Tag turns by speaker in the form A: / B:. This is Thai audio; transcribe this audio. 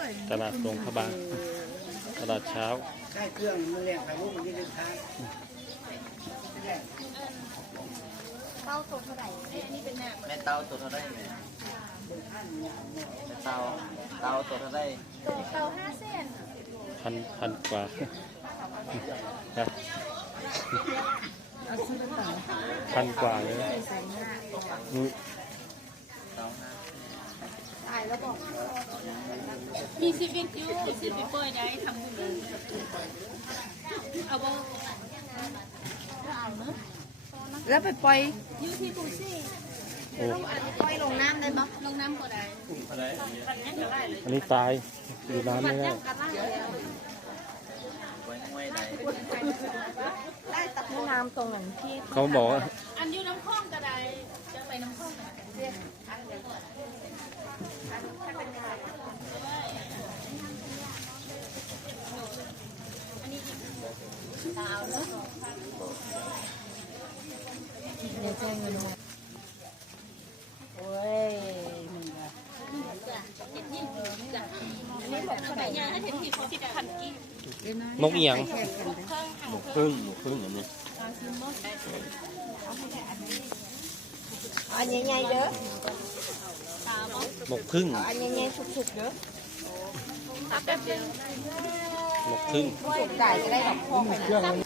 A: ตลาดหลวงพระบางตลาดเช้า
B: ใกล้เครื่องมันเรียกไปพวกมันยืนท้าย
C: เต้าตัวเท่าไหร่นี่เป็นหน้า
D: แม่เตาตัวเท่าไรแม่เตาตัวเท่าไร
C: เต้า5 เส้น
A: พันกว่าครับพันกว่าเลย
C: ตายแล้วบอก
E: มีชีวิตอยู่ชีวิตป่วยได้ทำบุญเลยเอาบ่เอาเนอะ
C: แล้วไปปล่อย
E: อยู่ที่ปูซี่
C: ปล่อยลงน้ำได้ปะ
E: ลงน้ำก็ได้
A: อันนี้ตายอยู่น้ำไม่ได้
C: ได้ตักน้ำตรงนั้นที่
A: เขาบอกว่า
E: อันอยู่น้ำคลองก็ได้จะไปน้ำคลอง
C: ดาวเนอะเดี๋ยวแจ้งเงินมาโอ้ยมึงอะ
E: เห็นที่จ้ะอันนี้บอกเท่าไหร่เนี่ยถ้าเห็นที่10,000กี่
A: นกเอียง
D: พึ่งอย่างนี้
C: อันใหญ่ๆเด้อน
A: กพึ่ง
C: อันใหญ่ๆสุกๆเด้อ
A: นกพึ่ง
C: สุกไก่จะได้แบบพอไปนะ